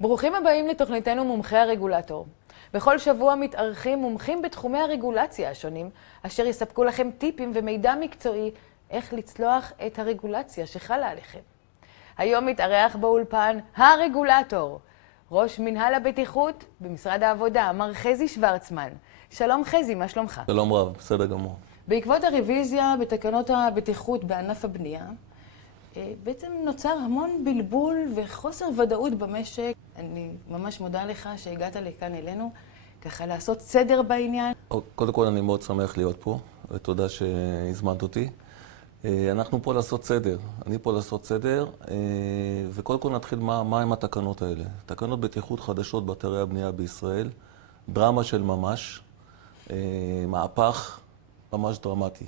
ברוכים הבאים לתוכניתנו מומחי הרגולטור. בכל שבוע מתארחים מומחים בתחומי הרגולציה השונים, אשר יספקו לכם טיפים ומידע מקצועי איך לצלוח את הרגולציה שחלה עליכם. היום מתארח באולפן הרגולטור, ראש מנהל הבטיחות במשרד העבודה, מר חזי שוורצמן. שלום חזי, מה שלומך? שלום רב, בסדר גמור. בעקבות הרוויזיה בתקנות הבטיחות בענף הבנייה, בעצם נוצר המון בלבול וחוסר ודאות במשק. אני ממש מודה לך שהגעת לכאן אלינו, ככה לעשות סדר בעניין. קודם כל אני מאוד שמח להיות פה, ותודה שהזמנת אותי. אנחנו פה לעשות סדר, אני פה לעשות סדר, וקודם כל נתחיל מה הם התקנות האלה. תקנות בטיחות חדשות באתרי הבנייה בישראל, דרמה של ממש, מהפך ממש דרמטי.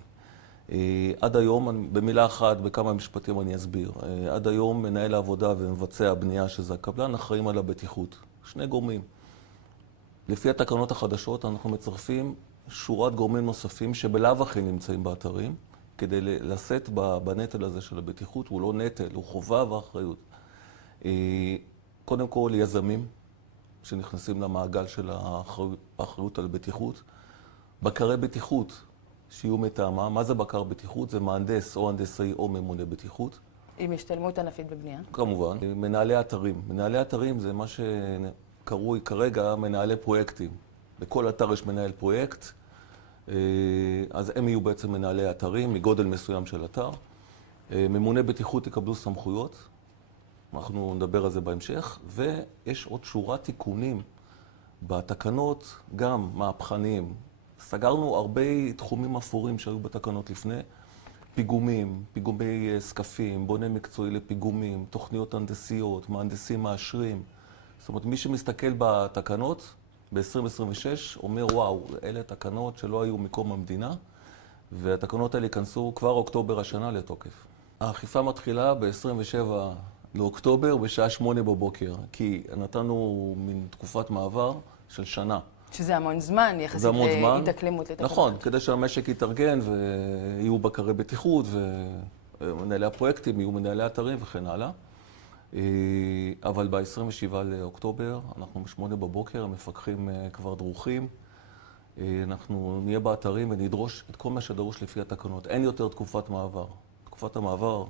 עד היום, במילה אחת, בכמה משפטים אני אסביר, עד היום מנהל העבודה ומבצע הבנייה, שזה הקבלן, אחראים על הבטיחות. שני גורמים. לפי התקנות החדשות אנחנו מצרפים שורת גורמים נוספים שבלאו הכי נמצאים באתרים, כדי לשאת בנטל הזה של הבטיחות. הוא לא נטל, הוא חובה ואחריות. קודם כל יזמים שנכנסים למעגל של האחריות על בטיחות. בקרי בטיחות שיהיו מטעמה. מה זה בקר בטיחות? זה מהנדס או הנדסאי או ממונה בטיחות. עם השתלמות ענפית בבנייה. כמובן. מנהלי אתרים. מנהלי אתרים זה מה שקרוי כרגע מנהלי פרויקטים. בכל אתר יש מנהל פרויקט, אז הם יהיו בעצם מנהלי אתרים מגודל מסוים של אתר. ממונה בטיחות יקבלו סמכויות, אנחנו נדבר על זה בהמשך, ויש עוד שורת תיקונים בתקנות, גם מהפכניים. סגרנו הרבה תחומים אפורים שהיו בתקנות לפני, פיגומים, פיגומי סקפים, בונה מקצועי לפיגומים, תוכניות הנדסיות, מהנדסים מאשרים. זאת אומרת, מי שמסתכל בתקנות, ב-2026, אומר, וואו, אלה תקנות שלא היו מקום המדינה, והתקנות האלה ייכנסו כבר אוקטובר השנה לתוקף. האכיפה מתחילה ב-27 לאוקטובר בשעה 8 בבוקר, כי נתנו מין תקופת מעבר של שנה. שזה המון זמן, יחסית להתאקלמות לתקנות. נכון, כדי שהמשק יתארגן ויהיו בקרי בטיחות, ומנהלי הפרויקטים יהיו מנהלי אתרים וכן הלאה. אבל ב-27 לאוקטובר, אנחנו ב-8 בבוקר, המפקחים כבר דרוכים. אנחנו נהיה באתרים ונדרוש את כל מה שדרוש לפי התקנות. אין יותר תקופת מעבר. תקופת המעבר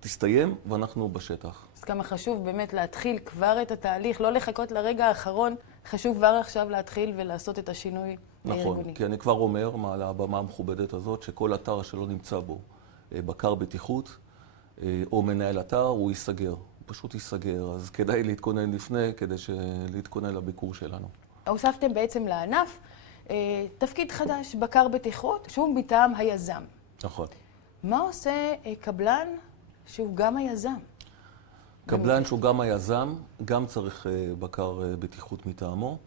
תסתיים ואנחנו בשטח. אז כמה חשוב באמת להתחיל כבר את התהליך, לא לחכות לרגע האחרון. חשוב כבר עכשיו להתחיל ולעשות את השינוי הארגוני. נכון, כי אני כבר אומר מעל הבמה המכובדת הזאת, שכל אתר שלא נמצא בו בקר בטיחות או מנהל אתר, הוא ייסגר. הוא פשוט ייסגר, אז כדאי להתכונן לפני, כדי להתכונן לביקור שלנו. הוספתם בעצם לענף תפקיד חדש, בקר בטיחות, שהוא מטעם היזם. נכון. מה עושה קבלן שהוא גם היזם? קבלן שהוא גם היזם, גם צריך בקר בטיחות מטעמו.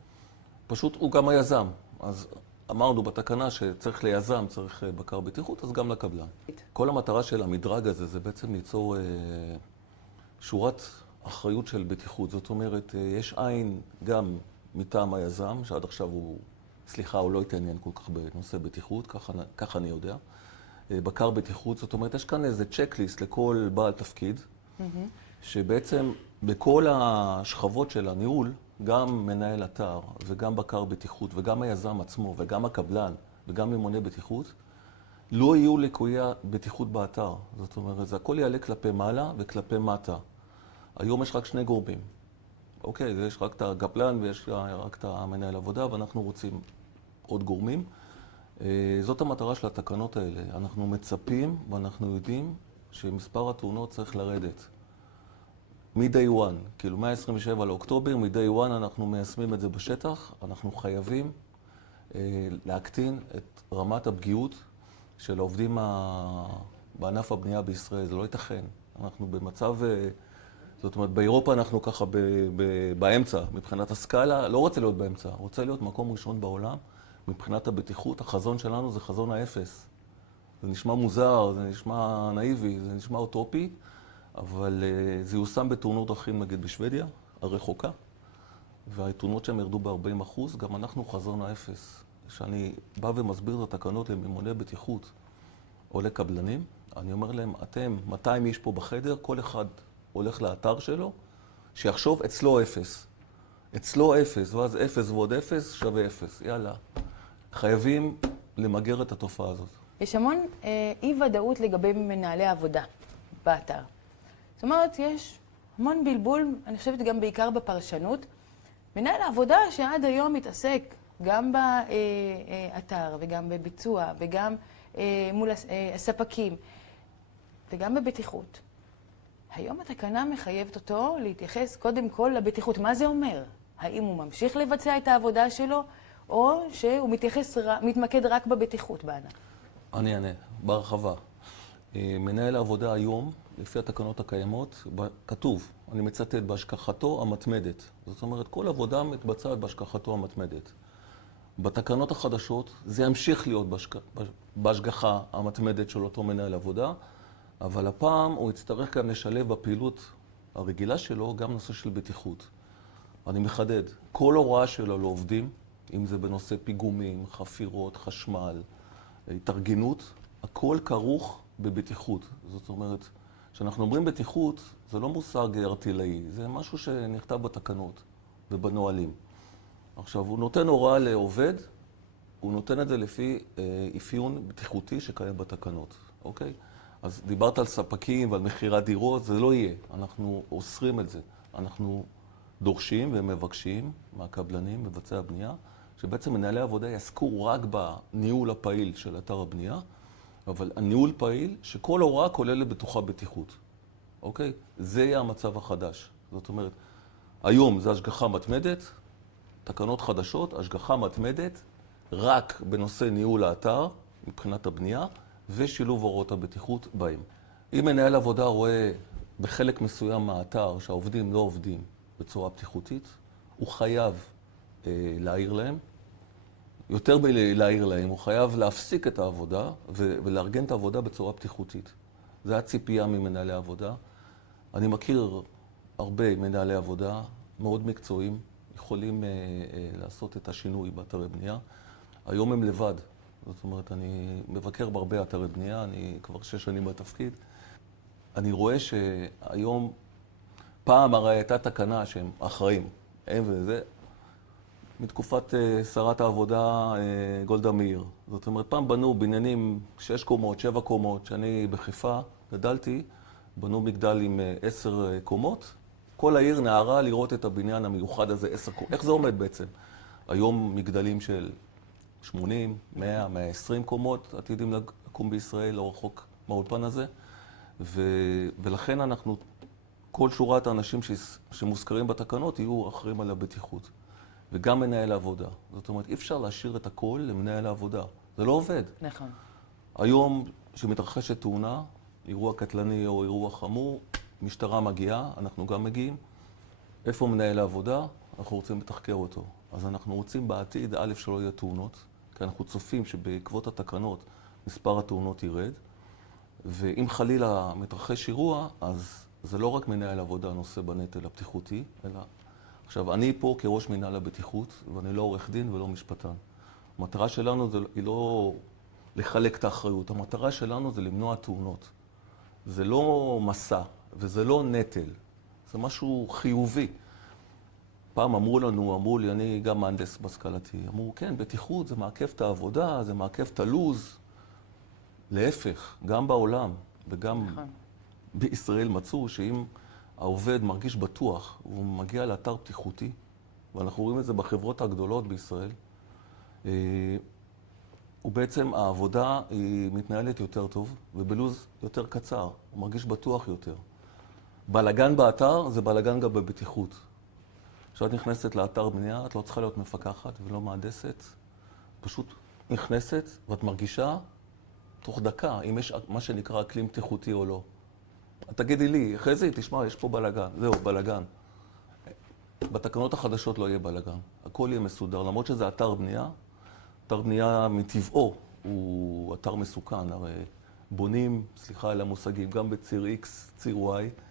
פשוט הוא גם היזם. אז אמרנו בתקנה שצריך ליזם, צריך בקר בטיחות, אז גם לקבלן. כל המטרה של המדרג הזה זה בעצם ליצור שורת אחריות של בטיחות. זאת אומרת, יש עין גם מטעם היזם, שעד עכשיו הוא לא התעניין כל כך בנושא בטיחות, ככה אני יודע. בקר בטיחות, זאת אומרת, יש כאן איזה צ'קליסט לכל בעל תפקיד, שבעצם בכל השכבות של הניהול, גם מנהל אתר וגם בקר בטיחות וגם היזם עצמו וגם הקבלן וגם ממונה בטיחות, לא יהיו ליקויי בטיחות באתר. זאת אומרת, זה הכל יעלה כלפי מעלה וכלפי מטה. היום יש רק שני גורמים. אוקיי, יש רק את הקבלן ויש רק את המנהל עבודה, ואנחנו רוצים עוד גורמים. זאת המטרה של התקנות האלה. אנחנו מצפים ואנחנו יודעים שמספר התאונות צריך לרדת. מ-day one, כאילו 127 לאוקטובר, מ-day one אנחנו מיישמים את זה בשטח. אנחנו חייבים להקטין את רמת הפגיעות של העובדים בענף הבנייה בישראל. זה לא ייתכן. אנחנו במצב, זאת אומרת, באירופה אנחנו ככה באמצע, מבחינת הסקאלה, לא רוצה להיות באמצע, רוצה להיות מקום ראשון בעולם. מבחינת הבטיחות, החזון שלנו זה חזון האפס. זה נשמע מוזר, זה נשמע נאיבי, זה נשמע אוטופי, אבל זה יושם בתאונות דרכים, נגיד בשוודיה, הרחוקה, והתאונות שם ירדו ב-40%, גם אנחנו חזון האפס. כשאני בא ומסביר את התקנות לממוני בטיחות או לקבלנים, אני אומר להם, אתם, 200 איש פה בחדר, כל אחד הולך לאתר שלו, שיחשוב אצלו 0. אצלו 0, ואז 0 ועוד 0 שווה 0. יאללה. חייבים למגר את התופעה הזאת. יש המון אי-ודאות לגבי מנהלי עבודה באתר. זאת אומרת, יש המון בלבול, אני חושבת גם בעיקר בפרשנות. מנהל העבודה שעד היום מתעסק גם באתר וגם בביצוע וגם מול הספקים וגם בבטיחות. היום התקנה מחייבת אותו להתייחס קודם כל לבטיחות. מה זה אומר? האם הוא ממשיך לבצע את העבודה שלו, או שהוא מתמקד רק בבטיחות בענף? אני אענה, בהרחבה. מנהל העבודה היום, לפי התקנות הקיימות, כתוב, אני מצטט, בהשגחתו המתמדת. זאת אומרת, כל עבודה מתבצעת בהשגחתו המתמדת. בתקנות החדשות זה ימשיך להיות בהשגחה המתמדת של אותו מנהל עבודה, אבל הפעם הוא יצטרך גם לשלב בפעילות הרגילה שלו גם נושא של בטיחות. אני מחדד, כל הוראה שלו לעובדים, אם זה בנושא פיגומים, חפירות, חשמל, התארגנות, הכל כרוך בבטיחות. זאת אומרת, כשאנחנו אומרים בטיחות, זה לא מושג ארטילאי, זה משהו שנכתב בתקנות ובנהלים. עכשיו, הוא נותן הוראה לעובד, הוא נותן את זה לפי אפיון בטיחותי שקיים בתקנות, אוקיי? אז דיברת על ספקים ועל מחירת דירות, זה לא יהיה. אנחנו אוסרים את זה. אנחנו דורשים ומבקשים מהקבלנים, מבצעי הבנייה, שבעצם מנהלי העבודה יעסקו רק בניהול הפעיל של אתר הבנייה, אבל הניהול פעיל שכל הוראה כוללת בתוכה בטיחות. אוקיי? זה יהיה המצב החדש. זאת אומרת, היום זה השגחה מתמדת, תקנות חדשות, השגחה מתמדת, רק בנושא ניהול האתר, מבחינת הבנייה, ושילוב הוראות הבטיחות בהם. אם מנהל עבודה רואה בחלק מסוים מהאתר שהעובדים לא עובדים בצורה בטיחותית, הוא חייב להעיר להם. יותר מלהעיר להם, הוא חייב להפסיק את העבודה ולארגן את העבודה בצורה בטיחותית. זה הציפייה ממנהלי העבודה. אני מכיר הרבה מנהלי עבודה מאוד מקצועיים, יכולים לעשות את השינוי באתרי בנייה. היום הם לבד. זאת אומרת, אני מבקר בהרבה אתרי בנייה, אני כבר 6 שנים בתפקיד. אני רואה שהיום, פעם הרי הייתה תקנה שהם אחראים, הם וזה, מתקופת שרת העבודה גולדה מאיר. זאת אומרת, פעם בנו בניינים 6 קומות, 7 קומות, שאני בחיפה גדלתי, בנו מגדל עם 10 קומות. כל העיר נערה לראות את הבניין המיוחד הזה, 10 קומות. איך זה עומד בעצם? היום מגדלים של 80, 100, 120 קומות עתידים לקום בישראל, לא רחוק מהאולפן הזה. ולכן אנחנו, כל שורת האנשים שמוזכרים בתקנות יהיו אחראים על הבטיחות. וגם מנהל העבודה. זאת אומרת, אי אפשר להשאיר את הכל למנהל העבודה. זה לא עובד. נכון. היום, כשמתרחשת תאונה, אירוע קטלני או אירוע חמור, משטרה מגיעה, אנחנו גם מגיעים. איפה מנהל העבודה? אנחנו רוצים לתחקר אותו. אז אנחנו רוצים בעתיד, א', שלא יהיה תאונות, כי אנחנו צופים שבעקבות התקנות מספר התאונות ירד, ואם חלילה מתרחש אירוע, אז זה לא רק מנהל עבודה נושא בנטל הבטיחותי, אלא... עכשיו, אני פה כראש מנהל הבטיחות, ואני לא עורך דין ולא משפטן. המטרה שלנו היא לא לחלק את האחריות, המטרה שלנו זה למנוע תאונות. זה לא מסע, וזה לא נטל, זה משהו חיובי. פעם אמרו לי, אני גם מהנדס בהשכלתי, אמרו, כן, בטיחות זה מעכב את העבודה, זה מעכב את הלוז. להפך, גם בעולם וגם בישראל מצאו שאם העובד מרגיש בטוח, הוא מגיע לאתר בטיחותי, ואנחנו רואים את זה בחברות הגדולות בישראל, ובעצם העבודה היא מתנהלת יותר טוב, ובלוז יותר קצר, הוא מרגיש בטוח יותר. בלגן באתר זה בלגן גם בבטיחות. כשאת נכנסת לאתר בנייה, את לא צריכה להיות מפקחת ולא מהנדסת, פשוט נכנסת ואת מרגישה תוך דקה, אם יש מה שנקרא אקלים בטיחותי או לא. תגידי לי, חזי, תשמע, יש פה בלגן. זהו, בלגן. בתקנות החדשות לא יהיה בלגן. הכל יהיה מסודר. למרות שזה אתר בנייה, אתר בנייה מטבעו הוא אתר מסוכן. הרי בונים, סליחה על המושגים, גם בציר X, ציר Y,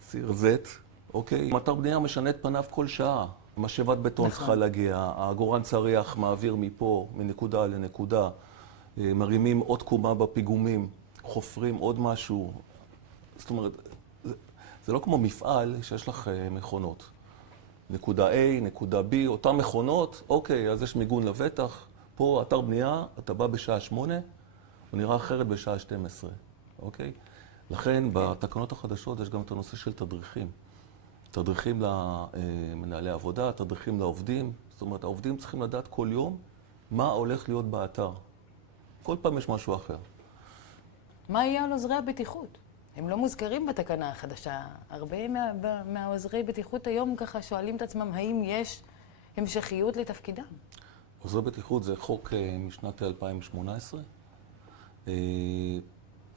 ציר Z, אוקיי? אתר בנייה משנה את פניו כל שעה. משאבת בטון צריכה להגיע, העגורן צריח מעביר מפה, מנקודה לנקודה, מרימים עוד קומה בפיגומים, חופרים עוד משהו. זאת אומרת, זה לא כמו מפעל שיש לך מכונות. נקודה A, נקודה B, אותן מכונות, אוקיי, אז יש מיגון לבטח. פה אתר בנייה, אתה בא בשעה 8, הוא נראה אחרת בשעה 12, אוקיי? לכן בתקנות החדשות יש גם את הנושא של תדריכים. תדריכים למנהלי עבודה, תדריכים לעובדים. זאת אומרת, העובדים צריכים לדעת כל יום מה הולך להיות באתר. כל פעם יש משהו אחר. מה יהיה על עוזרי הבטיחות? הם לא מוזכרים בתקנה החדשה. הרבה מהעוזרי בטיחות היום ככה שואלים את עצמם האם יש המשכיות לתפקידם. עוזרי בטיחות זה חוק משנת 2018.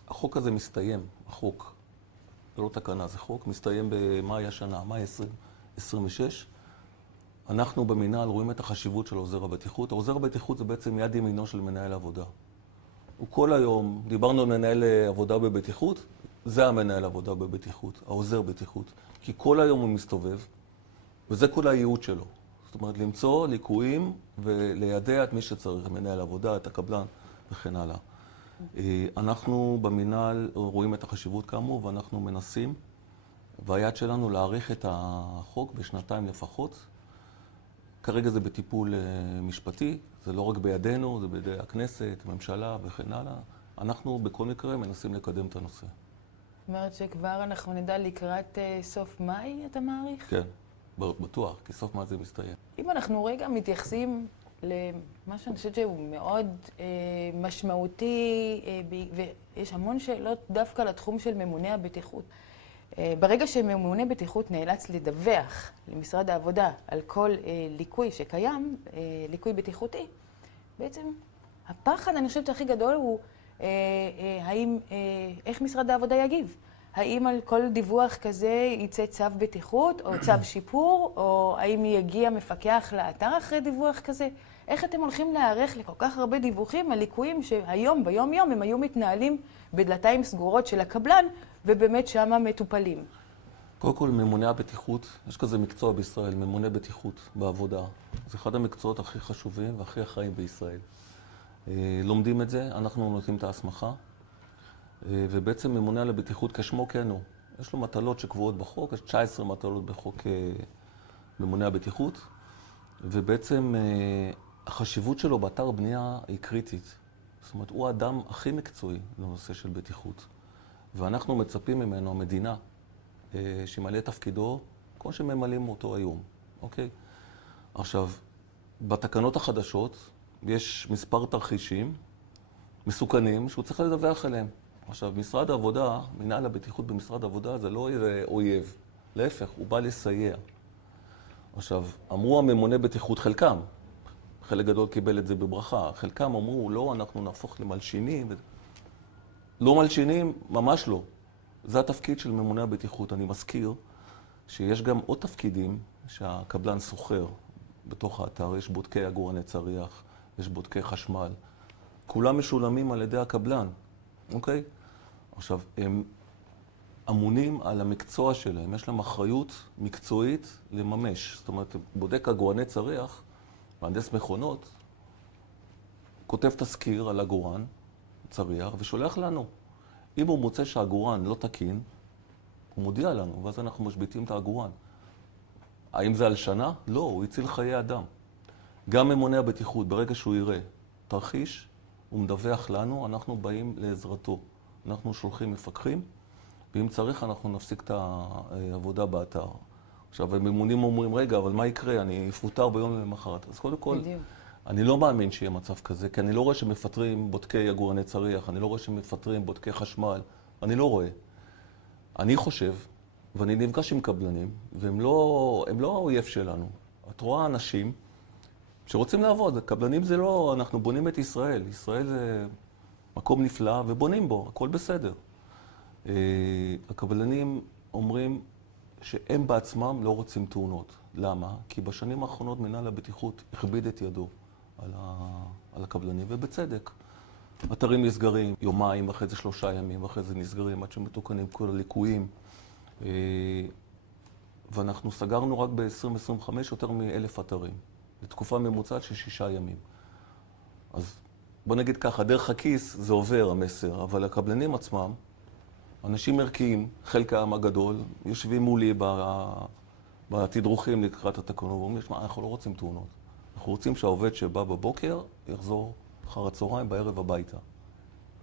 החוק הזה מסתיים, החוק, זה לא תקנה, זה חוק, מסתיים במאי השנה, מאי 2026. אנחנו במינהל רואים את החשיבות של עוזר הבטיחות. העוזר הבטיחות זה בעצם יד ימינו של מנהל עבודה. הוא כל היום, דיברנו על מנהל עבודה בבטיחות, זה המנהל עבודה בבטיחות, העוזר בטיחות. כי כל היום הוא מסתובב, וזה כל הייעוד שלו. זאת אומרת, למצוא ליקויים וליידע את מי שצריך, מנהל עבודה, את הקבלן וכן הלאה. אנחנו במינהל רואים את החשיבות כאמור, ואנחנו מנסים, והיעד שלנו להאריך את החוק בשנתיים לפחות. כרגע זה בטיפול משפטי, זה לא רק בידינו, זה בידי הכנסת, ממשלה וכן הלאה. אנחנו בכל מקרה מנסים לקדם את הנושא. זאת אומרת שכבר אנחנו נדע לקראת סוף מאי, אתה מעריך? כן, בטוח, כי סוף מאי זה מסתיים. אם אנחנו רגע מתייחסים למה שאני חושבת שהוא מאוד משמעותי, ויש המון שאלות דווקא לתחום של ממוני הבטיחות. ברגע שממונה בטיחות נאלץ לדווח למשרד העבודה על כל ליקוי שקיים, ליקוי בטיחותי, בעצם הפחד, אני חושבת, הכי גדול הוא איך משרד העבודה יגיב. האם על כל דיווח כזה יצא צו בטיחות או צו שיפור, או האם יגיע מפקח לאתר אחרי דיווח כזה? איך אתם הולכים להיערך לכל כך הרבה דיווחים על ליקויים שהיום, ביום-יום, הם היו מתנהלים בדלתיים סגורות של הקבלן, ובאמת שמה מטופלים? קודם כל, ממוני הבטיחות, יש כזה מקצוע בישראל, ממונה בטיחות בעבודה. זה אחד המקצועות הכי חשובים והכי אחראים בישראל. לומדים את זה, אנחנו נותנים את ההסמכה, ובעצם ממונה על הבטיחות כשמו כן הוא. יש לו מטלות שקבועות בחוק, יש 19 מטלות בחוק ממונה הבטיחות, ובעצם החשיבות שלו באתר בנייה היא קריטית. זאת אומרת, הוא האדם הכי מקצועי לנושא של בטיחות. ואנחנו מצפים ממנו, המדינה, שימלא את תפקידו כמו שממלאים אותו היום, אוקיי? עכשיו, בתקנות החדשות יש מספר תרחישים מסוכנים שהוא צריך לדווח עליהם. עכשיו, משרד העבודה, מנהל הבטיחות במשרד העבודה זה לא אויב. להפך, הוא בא לסייע. עכשיו, אמרו הממונה בטיחות חלקם, חלק גדול קיבל את זה בברכה, חלקם אמרו, לא, אנחנו נהפוך למלשינים. לא מלשינים, ממש לא. זה התפקיד של ממונה הבטיחות. אני מזכיר שיש גם עוד תפקידים שהקבלן סוחר בתוך האתר. יש בודקי עגורני צריח, יש בודקי חשמל. כולם משולמים על ידי הקבלן, אוקיי? עכשיו, הם אמונים על המקצוע שלהם. יש להם אחריות מקצועית לממש. זאת אומרת, בודק עגורני צריח, מהנדס מכונות, כותב תזכיר על עגורן צריח ושולח לנו. אם הוא מוצא שהעגורן לא תקין, הוא מודיע לנו, ואז אנחנו משביתים את העגורן. האם זה על שנה? לא, הוא הציל חיי אדם. גם ממונה הבטיחות, ברגע שהוא יראה תרחיש, הוא מדווח לנו, אנחנו באים לעזרתו. אנחנו שולחים מפקחים, ואם צריך אנחנו נפסיק את העבודה באתר. עכשיו, הממונים אומרים, רגע, אבל מה יקרה? אני אפוטר ביום למחרת. אז קודם כל, אני לא מאמין שיהיה מצב כזה, כי אני לא רואה שמפטרים בודקי עגורני צריח, אני לא רואה שמפטרים בודקי חשמל, אני לא רואה. אני חושב, ואני נפגש עם קבלנים, והם לא האויב שלנו. את רואה אנשים שרוצים לעבוד, קבלנים זה לא, אנחנו בונים את ישראל. ישראל זה מקום נפלא ובונים בו, הכל בסדר. הקבלנים אומרים שהם בעצמם לא רוצים תאונות. למה? כי בשנים האחרונות מנהל הבטיחות הכביד את ידו על הקבלנים, ובצדק. אתרים נסגרים יומיים, אחרי זה 3 ימים, אחרי זה נסגרים עד שמתוקנים כל הליקויים. ואנחנו סגרנו רק ב-2025 יותר מ-1,000 אתרים, לתקופה ממוצעת של 6 ימים. אז בוא נגיד ככה, דרך הכיס זה עובר המסר, אבל הקבלנים עצמם אנשים ערכיים, חלקם הגדול, יושבים מולי בתדרוכים לקראת התקנות, ואומרים, אנחנו לא רוצים תאונות. אנחנו רוצים שהעובד שבא בבוקר יחזור אחר הצהריים, בערב הביתה.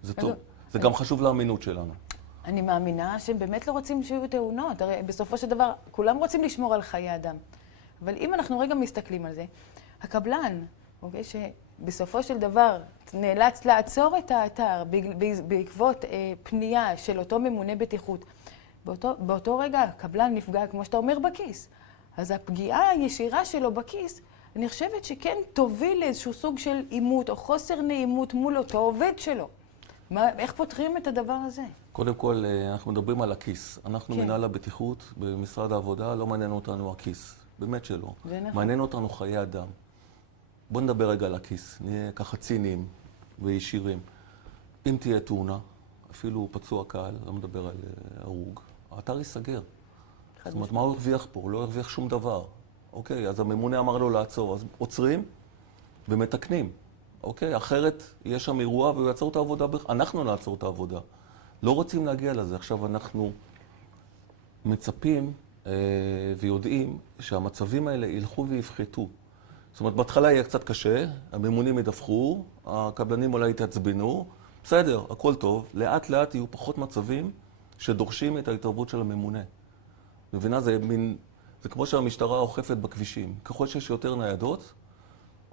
זה טוב. זה גם חשוב לאמינות שלנו. אני מאמינה שהם באמת לא רוצים שיהיו תאונות. הרי בסופו של דבר, כולם רוצים לשמור על חיי אדם. אבל אם אנחנו רגע מסתכלים על זה, הקבלן, אוקיי, שבסופו של דבר נאלץ לעצור את האתר בעקבות פנייה של אותו ממונה בטיחות, באותו רגע הקבלן נפגע, כמו שאתה אומר, בכיס. אז הפגיעה הישירה שלו בכיס, אני חושבת שכן תוביל לאיזשהו סוג של עימות או חוסר נעימות מול אותו עובד שלו. איך פותרים את הדבר הזה? קודם כל, אנחנו מדברים על הכיס. אנחנו כן. מנהל הבטיחות במשרד העבודה, לא מעניין אותנו הכיס. באמת שלא. זה נכון. מעניין אותנו חיי אדם. בוא נדבר רגע על הכיס. נהיה ככה ציניים וישירים. אם תהיה תאונה, אפילו פצוע קל, לא מדבר על הרוג, האתר ייסגר. זאת אומרת, מה הוא הרוויח פה? הוא לא הרוויח שום דבר. אוקיי, אז הממונה אמר לו לעצור. אז עוצרים ומתקנים. אוקיי, אחרת יש שם אירוע והוא יעצור את העבודה, אנחנו נעצור את העבודה. לא רוצים להגיע לזה. עכשיו אנחנו מצפים ויודעים שהמצבים האלה ילכו ויפחתו. זאת אומרת, בהתחלה יהיה קצת קשה, הממונים ידווחו, הקבלנים אולי יתעצבנו, בסדר, הכל טוב, לאט לאט יהיו פחות מצבים שדורשים את ההתערבות של הממונה. מבינה, זה כמו שהמשטרה אוכפת בכבישים. ככל שיש יותר ניידות,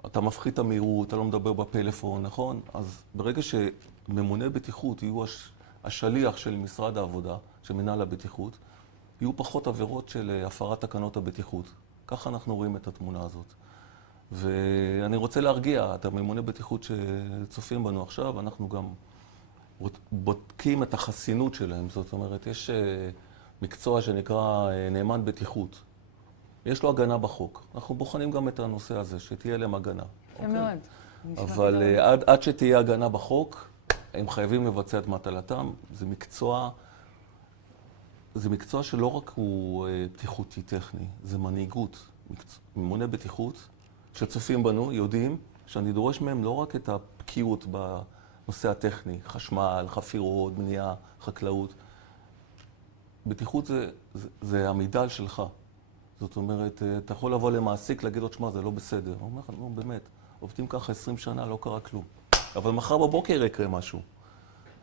אתה מפחית את המהירות, אתה לא מדבר בפלאפון, נכון? אז ברגע שממונה בטיחות יהיו השליח של משרד העבודה, של מנהל הבטיחות, יהיו פחות עבירות של הפרת תקנות הבטיחות. ככה אנחנו רואים את התמונה הזאת. ואני רוצה להרגיע את הממונה בטיחות שצופים בנו עכשיו, אנחנו גם בודקים את החסינות שלהם. זאת אומרת, יש מקצוע שנקרא נאמן בטיחות. יש לו הגנה בחוק. אנחנו בוחנים גם את הנושא הזה, שתהיה להם הגנה. יפה מאוד. אבל עד שתהיה הגנה בחוק, הם חייבים לבצע את מטלתם. זה מקצוע שלא רק הוא בטיחותי טכני, זה מנהיגות. ממונה בטיחות שצופים בנו יודעים שאני דורש מהם לא רק את הבקיאות בנושא הטכני, חשמל, חפירות, בנייה, חקלאות. בטיחות זה המידע שלך. זאת אומרת, אתה יכול לבוא למעסיק, להגיד לו, שמה, זה לא בסדר. הוא אומר לך, לא, באמת, עובדים ככה 20 שנה, לא קרה כלום. אבל מחר בבוקר יקרה משהו.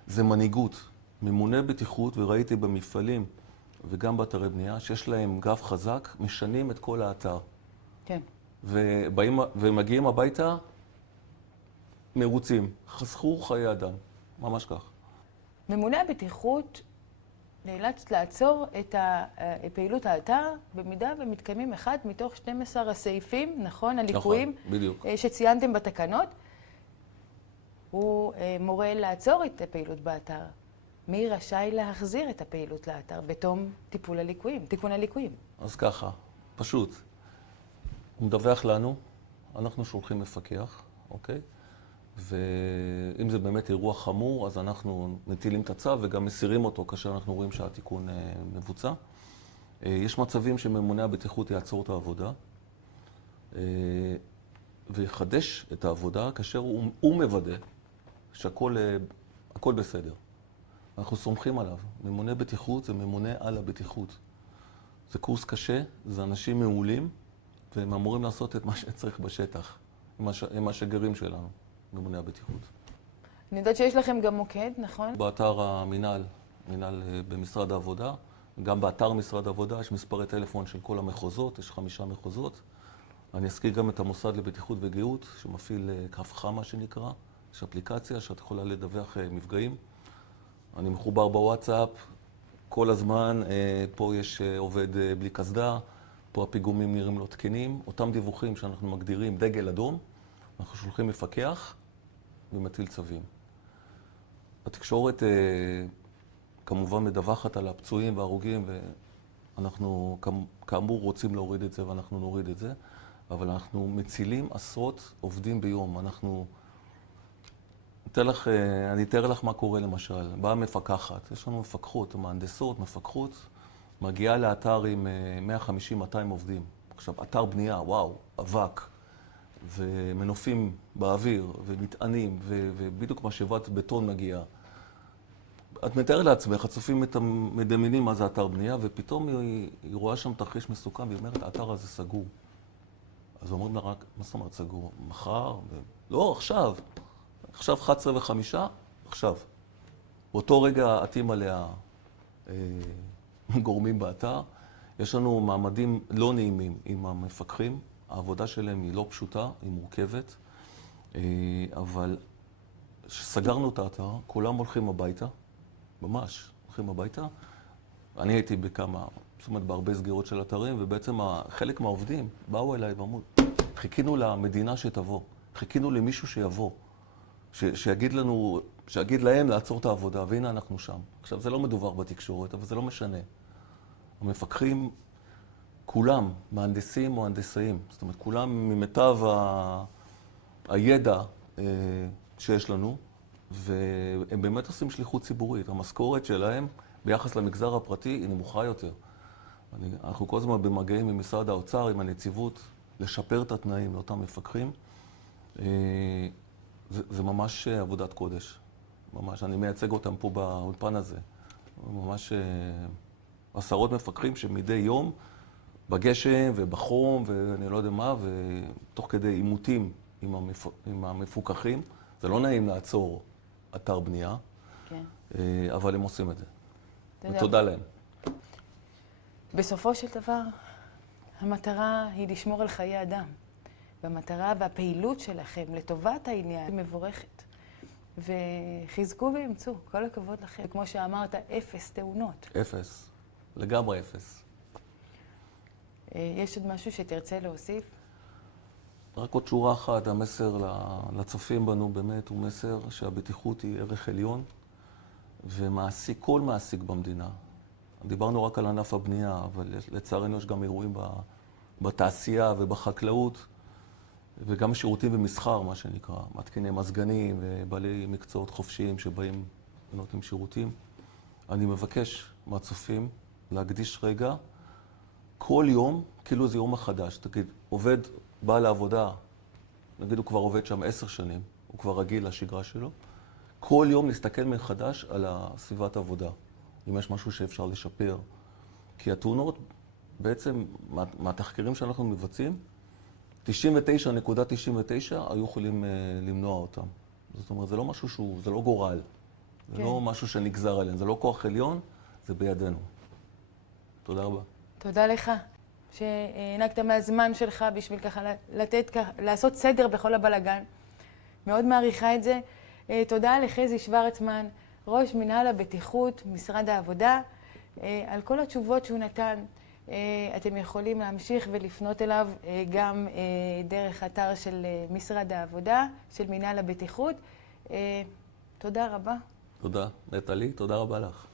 זה מנהיגות. ממונה בטיחות, וראיתי במפעלים וגם באתרי בנייה, שיש להם גב חזק, משנים את כל האתר. כן. ומגיעים הביתה, מרוצים. חסכו חיי אדם. ממש כך. ממונה הבטיחות נאלץ לעצור את פעילות האתר במידה ומתקיימים אחד מתוך 12 הסעיפים, נכון? הליקויים, נכון, בדיוק. שציינתם בתקנות. הוא מורה לעצור את הפעילות באתר. מי רשאי להחזיר את הפעילות לאתר בתום תיקון הליקויים? אז ככה, פשוט. הוא מדווח לנו, אנחנו שולחים מפקח, אוקיי? ואם זה באמת אירוע חמור, אז אנחנו מטילים את הצו וגם מסירים אותו כאשר אנחנו רואים שהתיקון מבוצע. יש מצבים שממונה הבטיחות יעצור את העבודה ויחדש את העבודה כאשר הוא מוודא שהכל בסדר. אנחנו סומכים עליו. ממונה בטיחות זה ממונה על הבטיחות. זה קורס קשה, זה אנשים מעולים, והם אמורים לעשות את מה שצריך בשטח, עם השגרים שלנו. ממונה הבטיחות. אני יודעת שיש לכם גם מוקד, נכון? באתר המינהל, מינהל במשרד העבודה, גם באתר משרד העבודה יש מספרי טלפון של כל המחוזות, יש 5 מחוזות. אני אזכיר גם את המוסד לבטיחות וגאות, שמפעיל קו חמה שנקרא. יש אפליקציה שאת יכולה לדווח מפגעים. אני מחובר בוואטסאפ כל הזמן, פה יש עובד בלי קסדה, פה הפיגומים נראים לא תקינים. אותם דיווחים שאנחנו מגדירים דגל אדום, אנחנו שולחים מפקח ומטיל צווים. התקשורת כמובן מדווחת על הפצועים וההרוגים, ואנחנו כאמור רוצים להוריד את זה ואנחנו נוריד את זה, אבל אנחנו מצילים עשרות עובדים ביום. אני אתאר לך מה קורה למשל. באה מפקחת, יש לנו מפקחות, מהנדסות, מפקחות, מגיעה לאתר עם 150-200 עובדים. עכשיו, אתר בנייה, וואו, אבק. ומנופים באוויר, ומטענים, ובדיוק משאבת בטון מגיעה. את מתארת לעצמך, הצופים מדמיינים מה זה אתר בנייה, ופתאום היא רואה שם תרחיש מסוכן, והיא אומרת, האתר הזה סגור. אז אומרים לה רק, מה זאת אומרת סגור? מחר? לא, עכשיו. עכשיו 11:05, עכשיו. באותו רגע עטים עליה גורמים באתר. יש לנו מעמדים לא נעימים עם המפקחים. העבודה שלהם היא לא פשוטה, היא מורכבת. אבל כשסגרנו את האתר, כולם הולכים הביתה. ממש, הולכים הביתה. אני הייתי זאת אומרת, בהרבה סגירות של אתרים, ובעצם חלק מהעובדים באו אליי ואמרו, חיכינו למדינה שתבוא, חיכינו למישהו שיבוא, שיגיד להם לעצור את העבודה, והנה אנחנו שם. עכשיו, זה לא מדווח בתקשורת, אבל זה לא משנה. המפקחים, כולם, מהנדסים או הנדסאים, זאת אומרת, כולם ממיטב הידע שיש לנו, והם באמת עושים שליחות ציבורית. המשכורת שלהם ביחס למגזר הפרטי היא נמוכה יותר. אנחנו כל הזמן במגעים עם משרד האוצר, עם הנציבות, לשפר את התנאים לאותם מפקחים. זה ממש עבודת קודש. ממש, אני מייצג אותם פה באולפן הזה. ממש עשרות מפקחים שמדי יום, בגשם ובחום ואני לא יודע מה, ותוך כדי עימותים עם המפוקחים, זה לא נעים לעצור אתר בנייה, כן. אבל הם עושים את זה. ותודה להם. בסופו של דבר, המטרה היא לשמור על חיי אדם. והמטרה והפעילות שלכם לטובת העניין היא מבורכת. וחיזקו ואמצו, כל הכבוד לכם. כמו שאמרת, 0 תאונות. 0. לגמרי 0. יש עוד משהו שתרצה להוסיף? רק עוד שורה אחת, המסר לצופים בנו באמת הוא מסר שהבטיחות היא ערך עליון, ומעסיק, כל מעסיק במדינה. דיברנו רק על ענף הבנייה, אבל לצערנו יש גם אירועים בתעשייה ובחקלאות, וגם שירותים ומסחר, מה שנקרא, מתקיני מזגנים ובעלי מקצועות חופשיים שבאים ונותנים שירותים. אני מבקש מהצופים להקדיש רגע, כל יום, כאילו זה יום החדש. תגיד, עובד, בא לעבודה, נגיד הוא כבר עובד שם 10 שנים, הוא כבר רגיל לשגרה שלו, כל יום להסתכל מחדש על סביבת העבודה, אם יש משהו שאפשר לשפר. כי התאונות, בעצם, מהתחקירים שאנחנו מבצעים, 99.99 היו יכולים למנוע אותם. זאת אומרת, זה לא משהו זה לא גורל. זה כן. לא משהו שנגזר עליהם, זה לא כוח עליון, זה בידינו. תודה רבה. תודה לך, שהענקת מהזמן שלך בשביל ככה לעשות סדר בכל הבלגן. מאוד מעריכה את זה. תודה לחזי שוורצמן, ראש מנהל הבטיחות, משרד העבודה, על כל התשובות שהוא נתן. אתם יכולים להמשיך ולפנות אליו גם דרך אתר של משרד העבודה, של מנהל הבטיחות. תודה רבה. תודה, נטלי, תודה רבה לך.